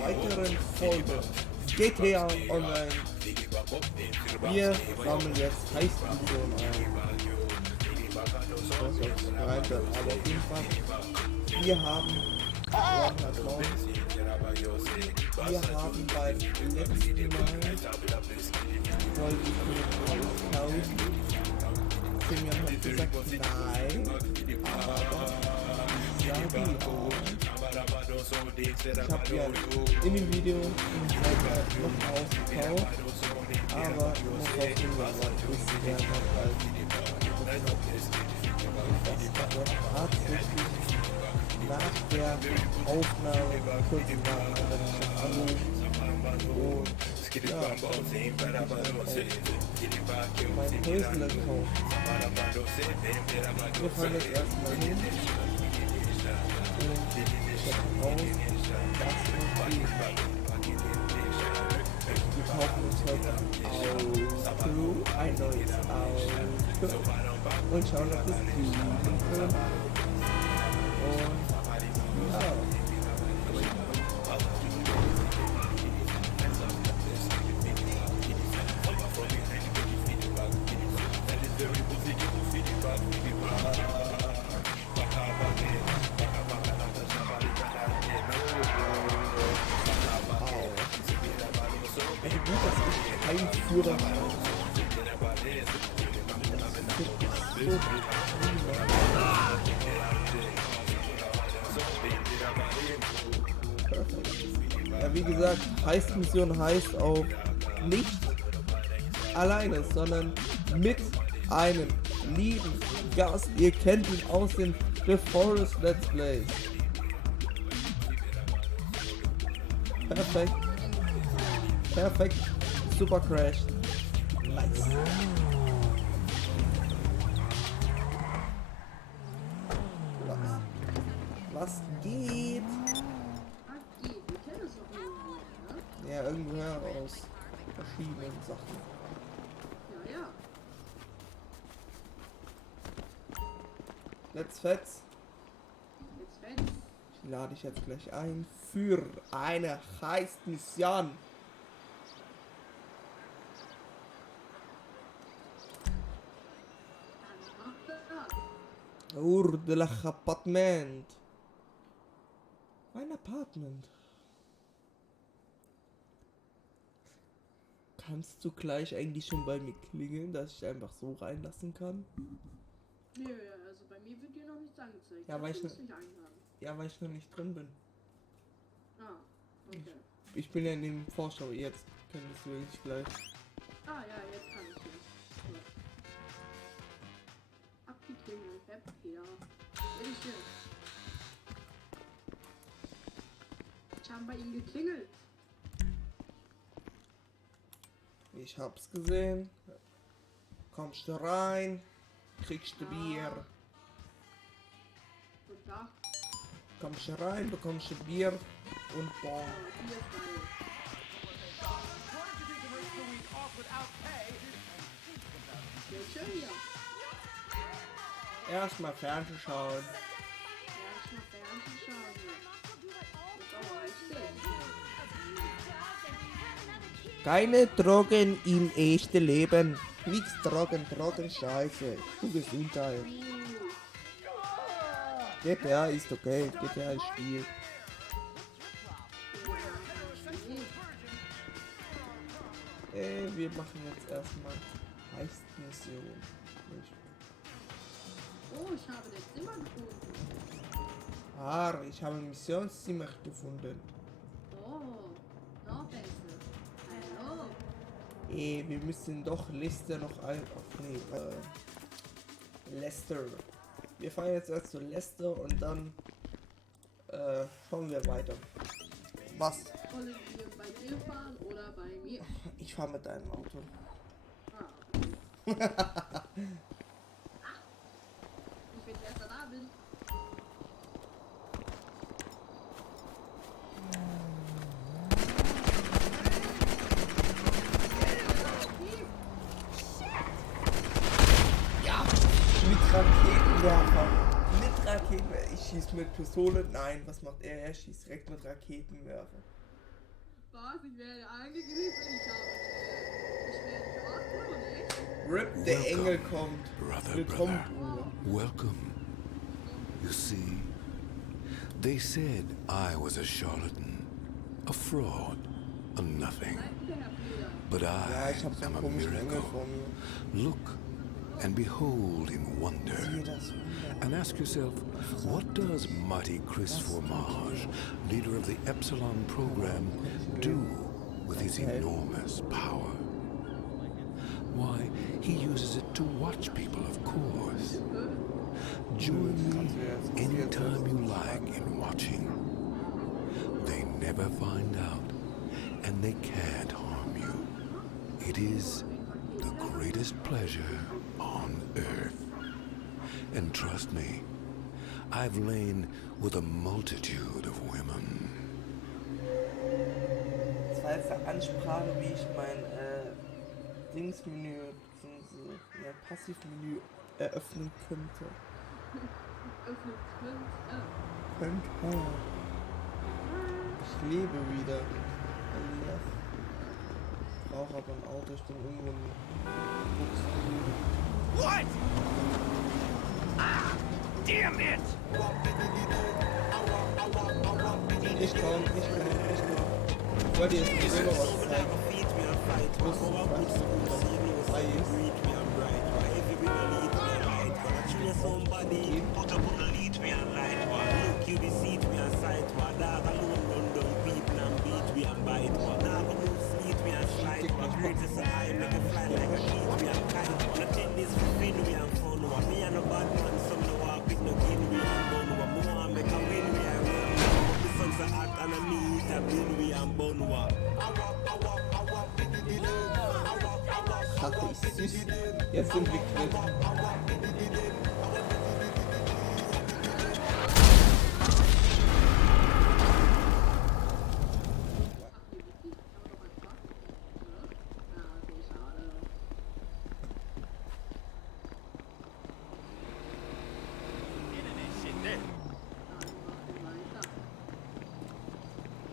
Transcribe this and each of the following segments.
weiteren Folge GTA Online. Wir sammeln jetzt Heistmission ein. Aber auf jeden Fall, wir haben beim letzten Mal wollte ich mir kaufen. Simeon hat gesagt nein, aber ich habe ja in dem Video noch aufgekauft, aber muss auf den tatsächlich nach der Aufnahme kurz nach anrufen und ja, mein Personal Account. Wir fahren jetzt erstmal hin und checken aus, was wir kaufen uns heute ein neues Auto und schauen, ob es fliegen können. Und ja. Kein Führerschein. Ja, wie gesagt, Heistmission heißt auch nicht alleine, sondern mit einem lieben Gast. Ihr kennt ihn aus den The Forest Let's Plays. Perfekt. Perfekt. Super Crash. Nice. Was geht? Ja, irgendwoher aus verschiedenen Sachen. Ja. Let's Fetz. Ich lade dich jetzt gleich ein für eine Heistmission. Urdelig Apartment. Mein Apartment. Kannst du gleich eigentlich schon bei mir klingeln, dass ich einfach so reinlassen kann? Nee, also bei mir wird dir noch nichts angezeigt. Ja, weil ich noch nicht drin bin. Ah, okay. Ich bin ja in dem Vorschau, jetzt könntest du eigentlich gleich. Ah ja, jetzt kann ich ja. Abgeklingelt, ja. Bitteschön. Ich habe bei ihm geklingelt. Ich hab's gesehen. Kommst du rein, kriegst du Bier. Guten Tag. Kommst du rein, bekommst du Bier und Bon. Bier frei. Sehr schön hier. Erstmal Fernsehen schauen. Keine Drogen im echten Leben. Nichts Drogen, Scheiße. Gute Gesundheit. GTA ist okay, GTA ist Spiel. Wir machen jetzt erstmal Heistmission. Oh, ich habe das Zimmer gefunden. Ich habe ein Missionszimmer gefunden. Oh, noch besser. Hallo. Wir müssen doch Lester noch Lester. Wir fahren jetzt erst zu Lester und dann schauen wir weiter. Was? Wollen wir bei dir fahren oder bei mir? Ich fahre mit deinem Auto. Ich bin erst da bin. Ja, mit Raketenwerfer. Mit Raketenwerfer. Ich schieße mit Pistole. Nein, was macht er? Er schießt direkt mit Raketenwerfer. Was? Ich werde angegriffen? Ich werde geordnet, Rip, der Engel kommt. Brother, Willkommen, brother. Bruder. Welcome. You see, they said I was a charlatan, a fraud, a nothing. But Ja, I ich hab so am einen a komischen Engel miracle. vor mir. Look and behold in wonder. Siehe das Wunder. And ask yourself, what does mighty Chris Formage, leader of the Epsilon program, do with his enormous power? Why, he uses it to watch people, of course. Join me anytime you like in watching. They never find out, and they can't harm you. It is the greatest pleasure on earth. And trust me, I've lain with a multitude of women. Das war jetzt eine Ansprache, wie ich mein Dingsmenü, beziehungsweise ja, Passivmenü eröffnen könnte. Könnte. Ich lebe wieder. Ich brauche aber ein Auto, ich bin irgendwo in What? Ah! Damn it! Ich komm. Ich wollte jetzt sowieso noch was zeigen. Plus 20 Minuten Ach, ich süß. Jetzt sind wir quitt.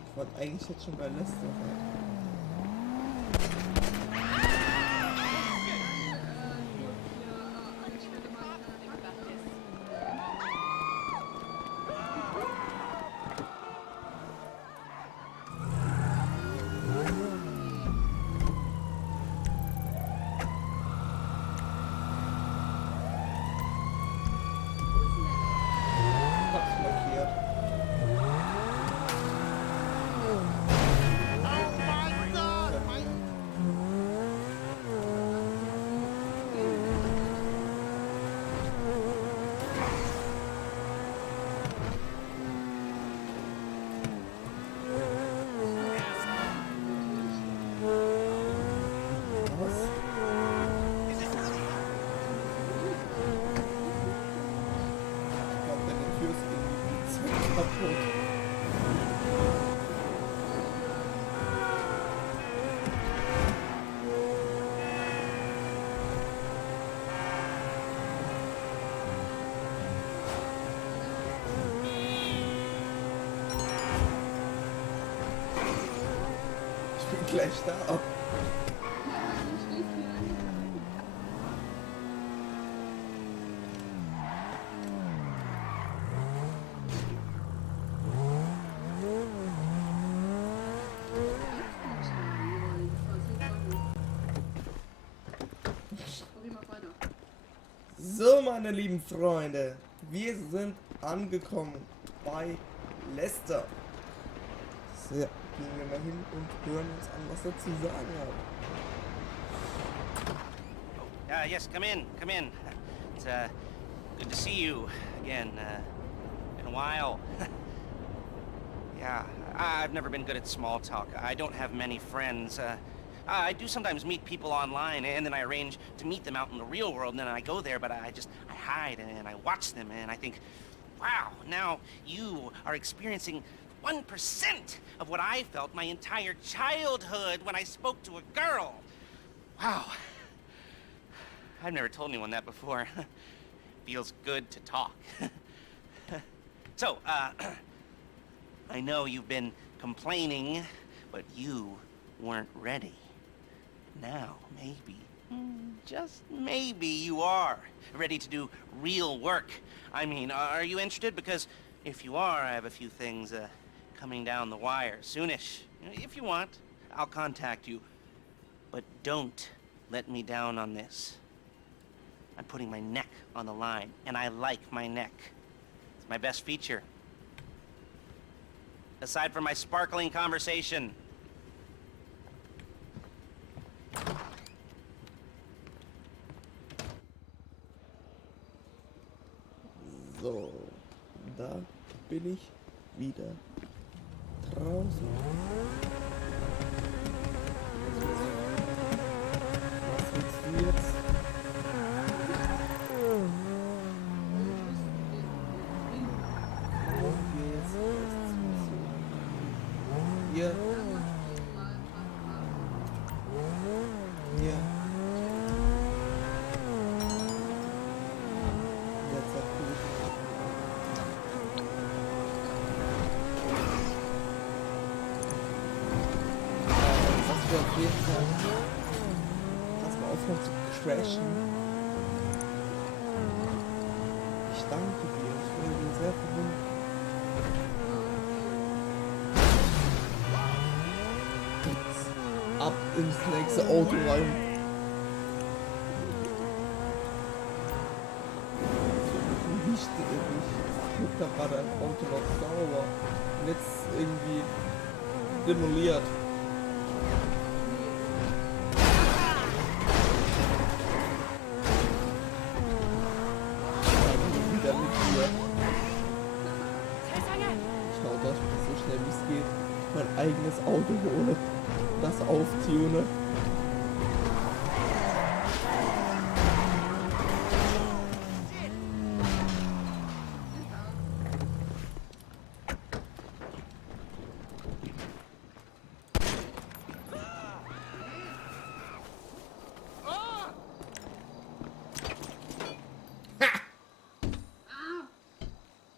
Ich wollte eigentlich jetzt schon bei Leicester sein. Hab's markiert. Was? Ich glaube, deine Tür ist irgendwie kaputt. Ich bin gleich da. So, meine lieben Freunde, wir sind angekommen bei Leicester. So, gehen wir mal hin und hören uns an, was er zu sagen hat. Yes, come in. It's good to see you again. In a while. Yeah, I've never been good at small talk. I don't have many friends. I do sometimes meet people online, and then I arrange to meet them out in the real world, and then I go there, but I hide and I watch them, and I think, wow, now you are experiencing 1% of what I felt my entire childhood when I spoke to a girl. Wow. I've never told anyone that before. Feels good to talk. So, I know you've been complaining, but you weren't ready. Now, maybe, just maybe you are ready to do real work. I mean, are you interested? Because if you are, I have a few things coming down the wire soonish. If you want, I'll contact you. But don't let me down on this. I'm putting my neck on the line, and I like my neck. It's my best feature. Aside from my sparkling conversation. So, da bin ich wieder draußen. Was willst du jetzt? Hier. Hier. Jetzt hat was wir auf jeden Fall. Lass mal aufhören zu crashen. Ich danke dir. Ich bin dir sehr verbunden. Ab ins nächste Auto rein. Wichtig nicht. Da war dein Auto noch sauber. Und jetzt irgendwie demoliert. Wieder mit dir. Schau, dass ich so schnell wie es geht mein eigenes Auto hole. Das auftune.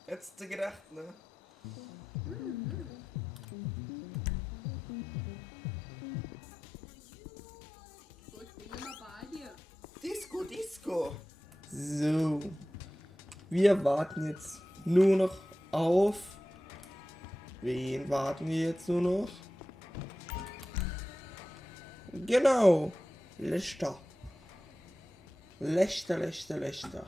Hättest du gedacht, ne? Disco, Disco. So. Wir warten jetzt nur noch auf. Wen warten wir jetzt nur noch? Genau. Lechter. Lechter.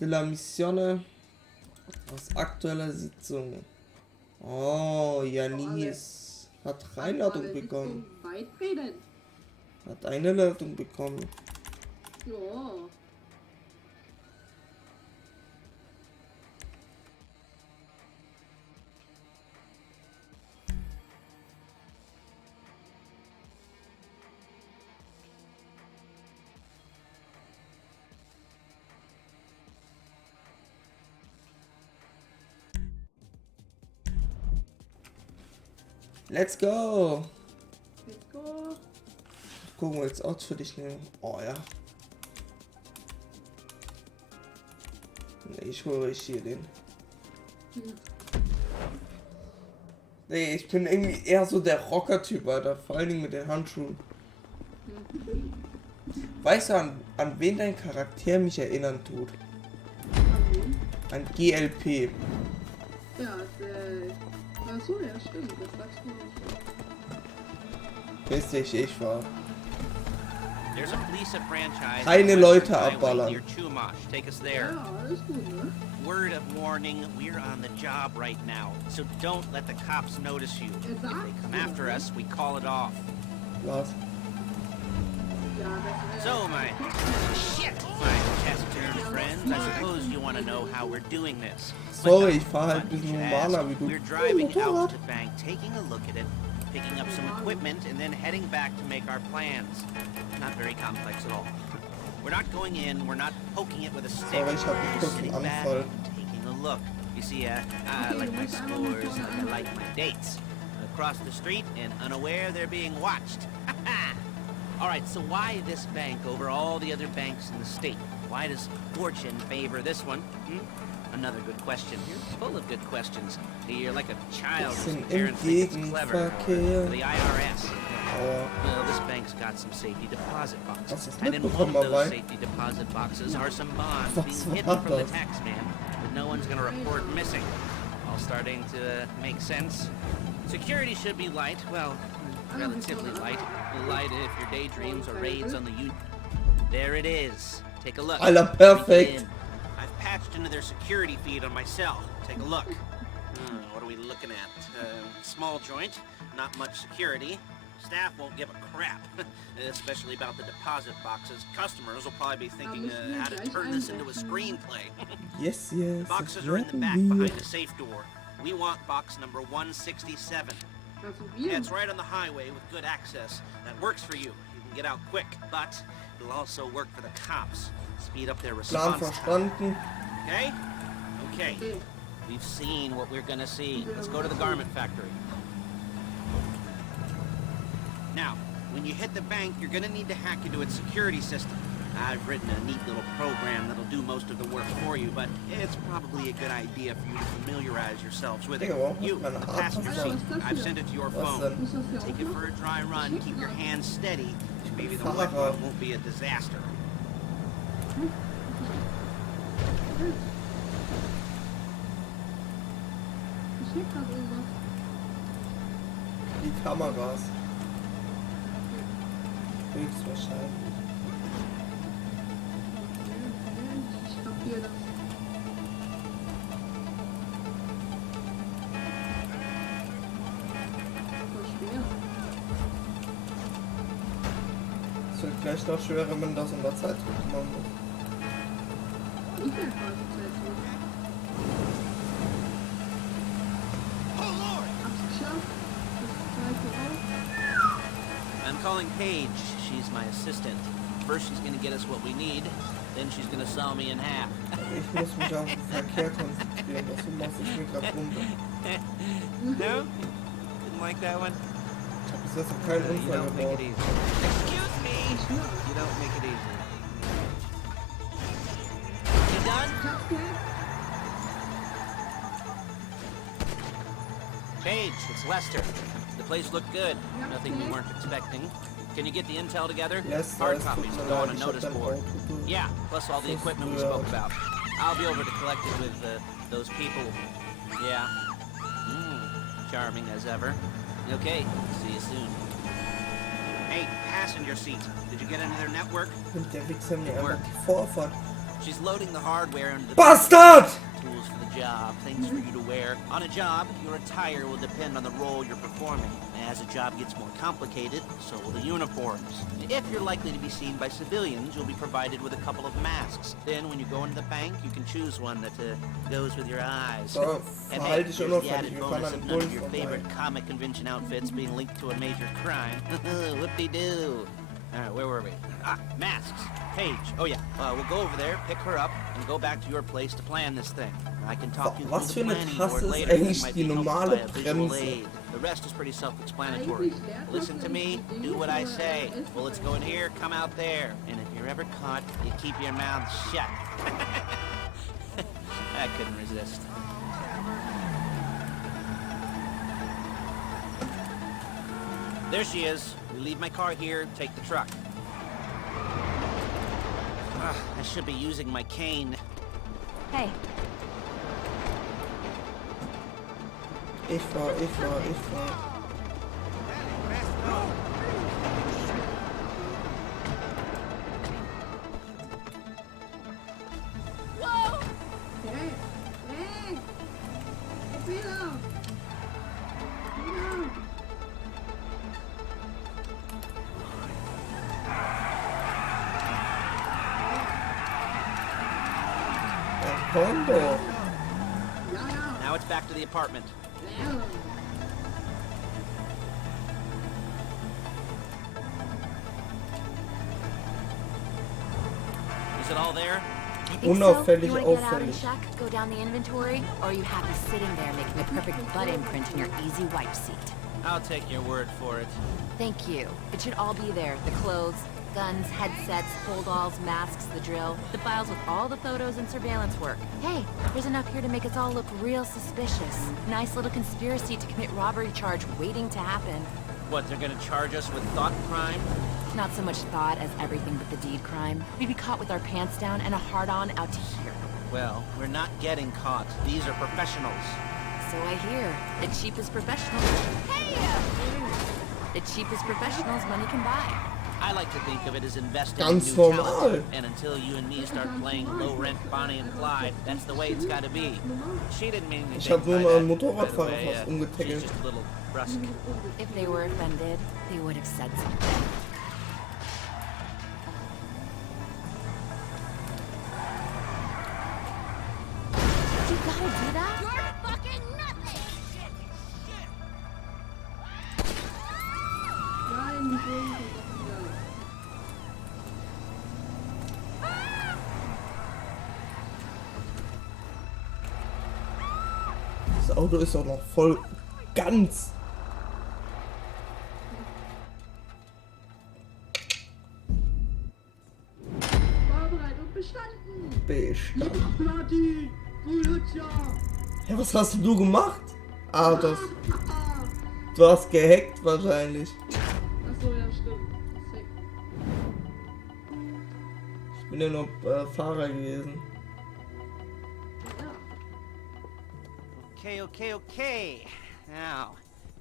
De la Missione aus aktueller Sitzung. Oh, Janis hat Einladung bekommen. Hat eine Leitung bekommen. Ja. Let's go! Let's go. Gucken wir jetzt Autos für dich nehmen. Oh ja. Nee, ich hole hier den. Nee, ich bin irgendwie eher so der Rocker-Typ, Alter. Vor allen Dingen mit den Handschuhen. Weißt du, an wen dein Charakter mich erinnern tut? An GLP. Ja, achso, ja, stimmt. Das sagst du nicht. There's a police franchise. Keine Leute abballern. Near Chumash. Take us there. Ja, alles gut, ne? Word of warning, we're on the job right now, so don't let the cops notice you. If they come after us, we call it off. Was? Ja, das So, my test-turned friends, I suppose you want to know how we're doing this. Sorry, ich fahr halt ein bisschen normaler wie du. We're driving out to the bank, taking a look at it, picking up some equipment, and then heading back to make our plans. Not very complex at all. We're not going in, we're not poking it with a stick. Sorry, ich hab einen We're kurzen sitting back, Anfall. taking a look. You see, I like my scores, I like my dates. Across the street and unaware they're being watched. All right, so why this bank over all the other banks in the state? Why does fortune favor this one? Another good question. You're full of good questions. You're like a child whose Bisschen im parents think it's clever. Gegenverkehr. For the IRS. Oh, Well, this bank's got some safety deposit hast boxes. du's And in one mitbekommen of those dabei? safety deposit boxes are some bonds Was being war hidden from the das? tax man that no one's gonna report missing. All starting to make sense. Security should be light. Well, relatively light. Light if your daydreams or raids on the U. There it is. Take a look. Alter, Peek perfekt. in. I've patched into their security feed on my cell. Take a look. What are we looking at? Small joint, not much security. Staff won't give a crap, especially about the deposit boxes. Customers will probably be thinking how to turn this into a screenplay. Yes, The yes. boxes das are in the werden back wir. behind a safe door. We want box number 167. Also Yeah, wir. it's right on the highway with good access. That works for you. You can get out quick, but it'll also work for the cops. Speed up their Plan response time. verstanden. Okay? Okay. Okay. We've seen what we're gonna see. Let's go to the garment factory. Now, when you hit the bank, you're gonna need to hack into its security system. I've written a neat little program that'll do most of the work for you, but it's probably a good idea for you to familiarize yourselves with it. Digga, warum You, hat meine the Art passenger Alter, seat, was ist das I've hier? sent it to your Was phone. denn? Muss das hier Take it auch for a dry run, keep your hands steady. Maybe the Fahrer. wet one won't be a disaster. Ich sehe gerade irgendwas. Die Kameras. Höchstwahrscheinlich. Ich kapiere das. Voll schwer. Es wird gleich noch schwerer, wenn man das unter Zeitdruck machen muss. Ich will quasi Zeit so. Hab's geschafft. Das zweite auch. I'm calling Paige. She's my assistant. First she's gonna get us what we need, then she's gonna saw me in half. Also ich muss mich auf den Verkehr konzentrieren. Das machst ich mir gerade runter. No? Didn't like that one? Ich habe bis jetzt noch keinen You Unfall don't make it gebaut. easy. Excuse me! You don't make it easy. You done? Ich hab's gehackt. Paige, it's Lester. The place looked good. Nothing we weren't expecting. Can you get the intel together? Yes, Hard es copies tut will mir go on leid, a ich hab notice dein board. Auto durch. Yeah, plus all the Das equipment we früher. spoke about. I'll be over to collect it with those people. Yeah. Charming as ever. Okay, see you soon. Hey, passenger seat. Did you get into their network? Nimmt der Wichser mir einfach die Vorfahrt. She's loading the hardware into the Bastard! tools for the job, things for you to wear. On a job, your attire will depend on the role you're performing. As a job gets more complicated, so will the uniforms. If you're likely to be seen by civilians, you'll be provided with a couple of masks. Then, when you go into the bank, you can choose one that goes with your eyes. So, And verhalte hey, dich here's the unauffällig. added Wir fahren bonus an of den none Bullen of your vorbei. favorite comic convention outfits being linked to a major crime. Whoop-de-doo. Alright, where were we? Ah, masks. Paige. Oh yeah, we'll go over there, pick her up, and go back to your place to plan this thing. I can talk you Was through für the eine planning Tasse board ist later. eigentlich Might die be helped normale by a visual Bremse? aid. The rest is pretty self-explanatory. Listen to me, do what I say. Bullets go in here, come out there. And if you're ever caught, you keep your mouth shut. I couldn't resist. There she is. We leave my car here, take the truck. I should be using my cane. Hey, Ich fahr. Hey! Hey! Ich will auch! Ja! Ja, komm doch. Ja, ja! Now it's back to the apartment. Ja! Is it all there? I think Unauffällig, so. You want to get out and auffällig. check, go down the inventory, or are you happy sitting there making a perfect butt imprint in your easy wipe seat? I'll take your word for it. Thank you. It should all be there. The clothes, Guns, headsets, holdalls, masks, the drill. The files with all the photos and surveillance work. Hey, there's enough here to make us all look real suspicious. Nice little conspiracy to commit robbery charge waiting to happen. What, they're gonna charge us with thought crime? Not so much thought as everything but the deed crime. We'd be caught with our pants down and a hard-on out to here. Well, we're not getting caught. These are professionals. So I hear. The cheapest professionals. Hey! The cheapest professionals money can buy. I like to think of it as investing Ganz in new normal. talent. And until you and me start playing low-rent Bonnie and Clyde, that's the way it's gotta be. She didn't mean anything Ich habe nur by mal einen that, by the Motorradfahrer way, fast she's umgetackelt. just a little brusque. If they were offended, they would have said something. You gotta do that? You're fucking nothing! Nein, die Bullen sind doch wieder. Das Auto ist auch noch voll ganz. Vorbereitung bestanden. Bestanden. Plati, du Lutscher. Ja, was hast du gemacht? Ah, du hast gehackt wahrscheinlich. Achso, ja, stimmt. Sick. Ich bin ja nur Fahrer gewesen. Ja. Okay. Now,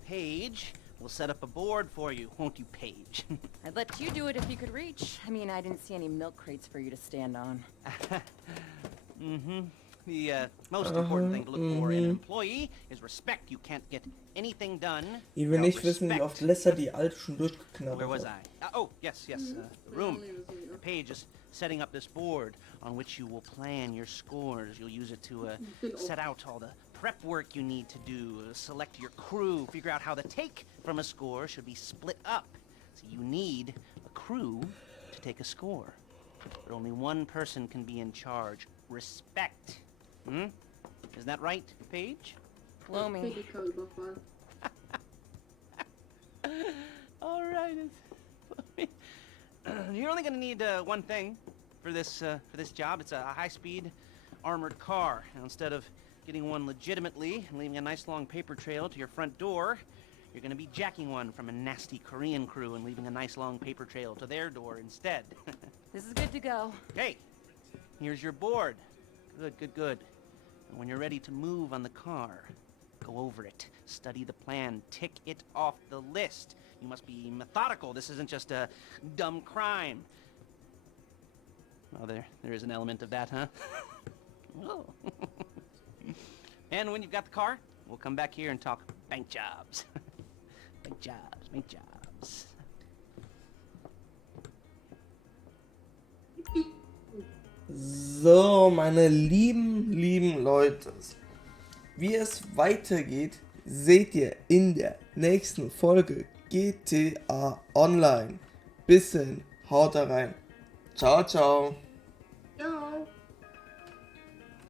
Paige, we'll set up a board for you, won't you, Paige? I'd let you do it if you could reach. I mean, I didn't see any milk crates for you to stand on. The most important thing to look for in an employee is respect. You can't get anything done Ich will without nicht wissen, wie oft respect. Lester die alte schon Where durchgeknabbert was hat. I? Oh, yes, the room. Paige is setting up this board on which you will plan your scores. You'll use it to set out all the prep work you need to do, select your crew, figure out how the take from a score should be split up. So you need a crew to take a score. But only one person can be in charge. Respect. Isn't that right, Paige? Blow me. Pelikanüberfall. All right. You're only gonna need one thing for this job. It's a high-speed armored car. Now, instead of getting one legitimately and leaving a nice long paper trail to your front door, you're gonna be jacking one from a nasty Korean crew and leaving a nice long paper trail to their door instead. This is good to go. Hey, here's your board. Good. And when you're ready to move on the car, go over it, study the plan, tick it off the list. You must be methodical. This isn't just a dumb crime. Oh, there is an element of that, huh? Oh. And when you've got the car, we'll come back here and talk bank jobs. Bank jobs. So, meine lieben Leute, wie es weitergeht, seht ihr in der nächsten Folge GTA Online. Bis dann, haut da rein. Ciao.